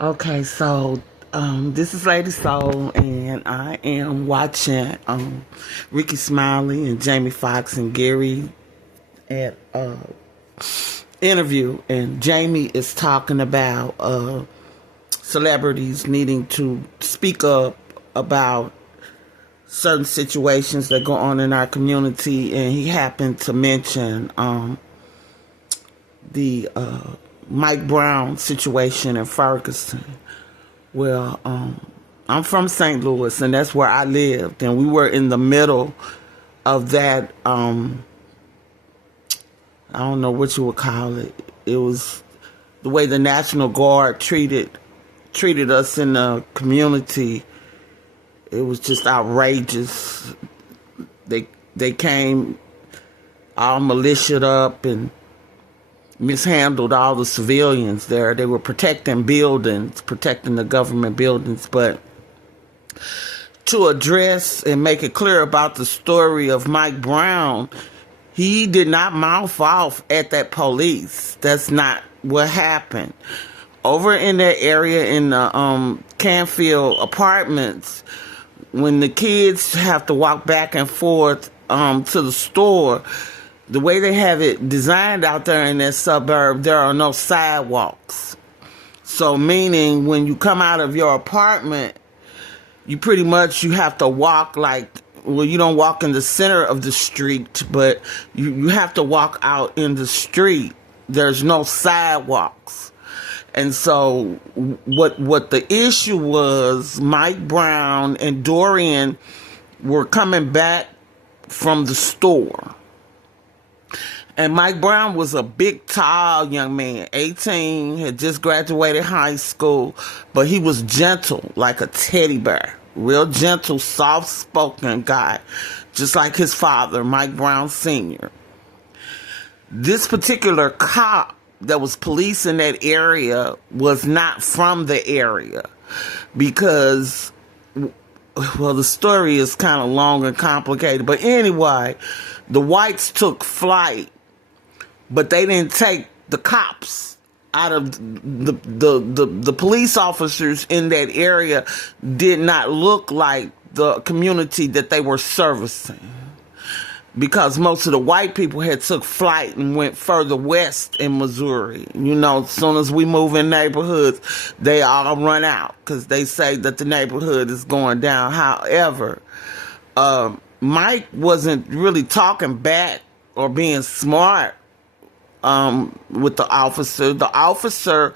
Okay, so this is Lady Soul, and I am watching Ricky Smiley and Jamie Foxx and Gary at interview, and Jamie is talking about celebrities needing to speak up about certain situations that go on in our community, and he happened to mention the Mike Brown situation in Ferguson. Well, I'm from St. Louis, and that's where I lived, and we were in the middle of that. I don't know what you would call it. It was the way the National Guard treated us in the community. It was just outrageous. They came all militiaed up and mishandled all the civilians there. They were protecting buildings, protecting the government buildings. But to address and make it clear about the story of Mike Brown, he did not mouth off at that police. That's not what happened. Over in that area in the Canfield apartments, when the kids have to walk back and forth to the store, the way they have it designed out there in that suburb, there are no sidewalks. So meaning when you come out of your apartment, you have to walk you don't walk in the center of the street, but you have to walk out in the street. There's no sidewalks. And so what the issue was, Mike Brown and Dorian were coming back from the store. And Mike Brown was a big, tall young man, 18, had just graduated high school, but he was gentle, like a teddy bear. Real gentle, soft-spoken guy, just like his father, Mike Brown Sr. This particular cop that was policing that area was not from the area because, well, the story is kind of long and complicated. But anyway, the whites took flight, but they didn't take the cops out of the police officers in that area. Did not look like the community that they were servicing, because most of the white people had took flight and went further west in Missouri. You know, as soon as we move in neighborhoods, they all run out because they say that the neighborhood is going down. However, Mike wasn't really talking back or being smart with the officer. The officer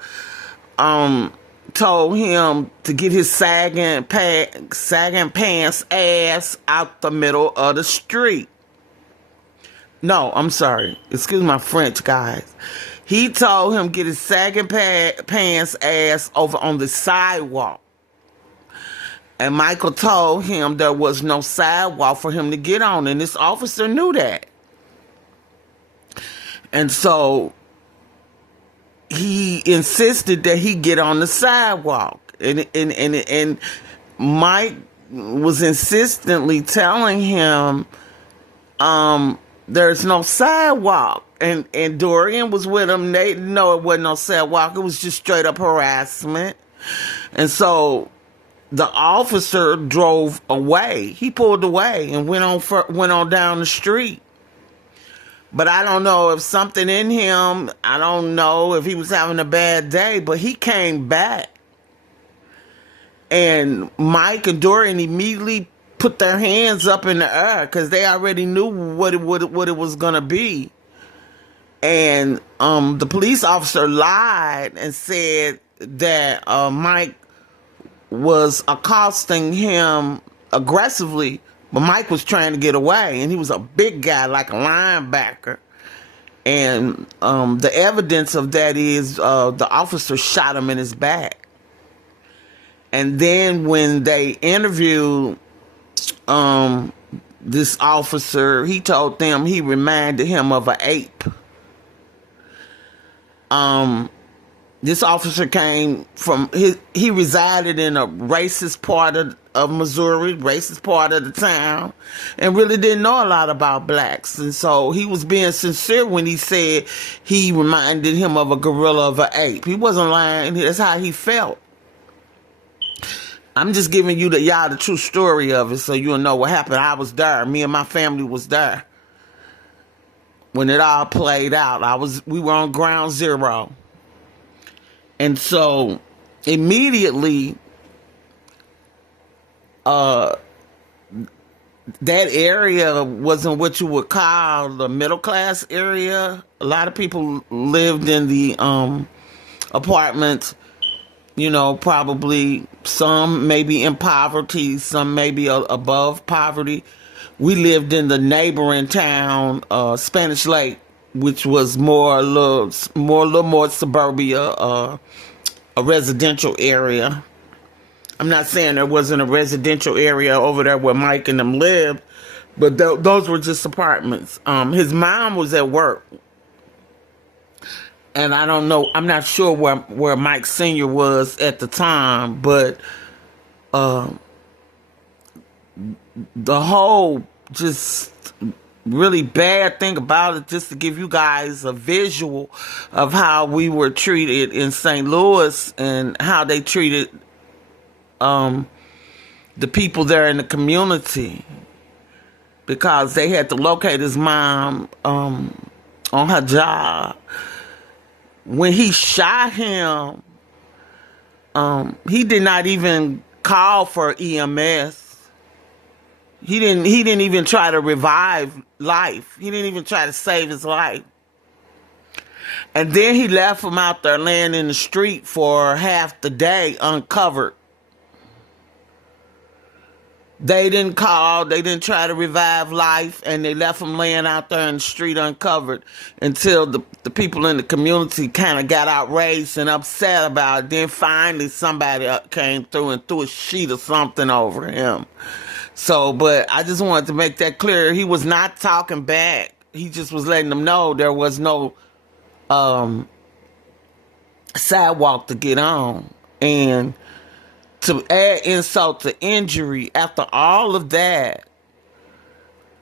told him to get his sagging pants ass out the middle of the street. No, I'm sorry. Excuse my French, guys. He told him get his sagging pants ass over on the sidewalk. And Michael told him there was no sidewalk for him to get on, and this officer knew that. And so he insisted that he get on the sidewalk. And Mike was insistently telling him, there's no sidewalk. And Dorian was with him. They didn't know it wasn't no sidewalk. It was just straight up harassment. And so the officer drove away. He pulled away and went on down the street. But I don't know if something in him, I don't know if he was having a bad day, but he came back. And Mike and Dorian immediately put their hands up in the air because they already knew what it was going to be. And the police officer lied and said that Mike was accosting him aggressively, but Mike was trying to get away, and he was a big guy, like a linebacker. And the evidence of that is the officer shot him in his back. And then when they interviewed this officer, he told them he reminded him of an ape. This officer came from, he resided in a racist part of Missouri, racist part of the town, and really didn't know a lot about blacks. And so he was being sincere when he said he reminded him of a gorilla, of an ape. He wasn't lying. That's how he felt. I'm just giving you y'all the true story of it so you'll know what happened. I was there. Me and my family was there when it all played out. We were on ground zero. And so immediately that area wasn't what you would call the middle class area. A lot of people lived in the apartments, probably some maybe in poverty, some maybe above poverty. We lived in the neighboring town, Spanish Lake, which was a little more suburbia, a residential area. I'm not saying there wasn't a residential area over there where Mike and them lived, but those were just apartments. His mom was at work, and I don't know. I'm not sure where Mike Sr. was at the time, but the whole just really bad thing about it, just to give you guys a visual of how we were treated in St. Louis and how they treated the people there in the community, because they had to locate his mom on her job. When he shot him, he did not even call for EMS. He didn't even try to revive life. He didn't even try to save his life. And then he left him out there laying in the street for half the day uncovered. They didn't call, they didn't try to revive life, and they left him laying out there in the street uncovered until the people in the community kind of got outraged and upset about it. Then finally somebody came through and threw a sheet or something over him. So, but I just wanted to make that clear. He was not talking back. He just was letting them know there was no sidewalk to get on. And to add insult to injury, after all of that,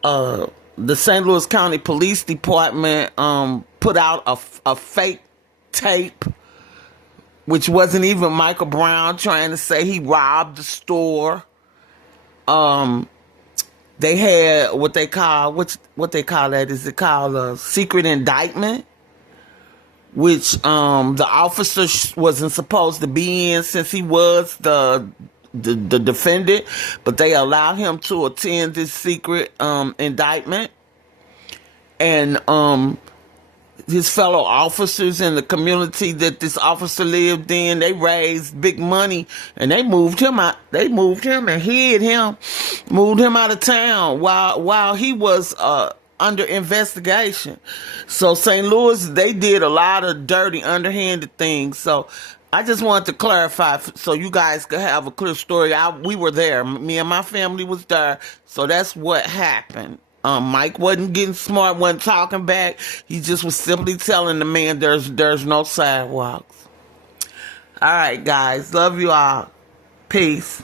the St. Louis County Police Department put out a fake tape, which wasn't even Michael Brown, trying to say he robbed the store. They had what they call that? Is it called a secret indictment? Which the officer wasn't supposed to be in, since he was the defendant, but they allowed him to attend this secret indictment. And his fellow officers in the community that this officer lived in, they raised big money and they moved him out. They moved him and hid him, moved him out of town while he was under investigation. So St. Louis, they did a lot of dirty, underhanded things. So I just wanted to clarify so you guys could have a clear story. We were there. Me and my family was there. So that's what happened. Mike wasn't getting smart, wasn't talking back. He just was simply telling the man there's no sidewalks. All right, guys. Love you all. Peace.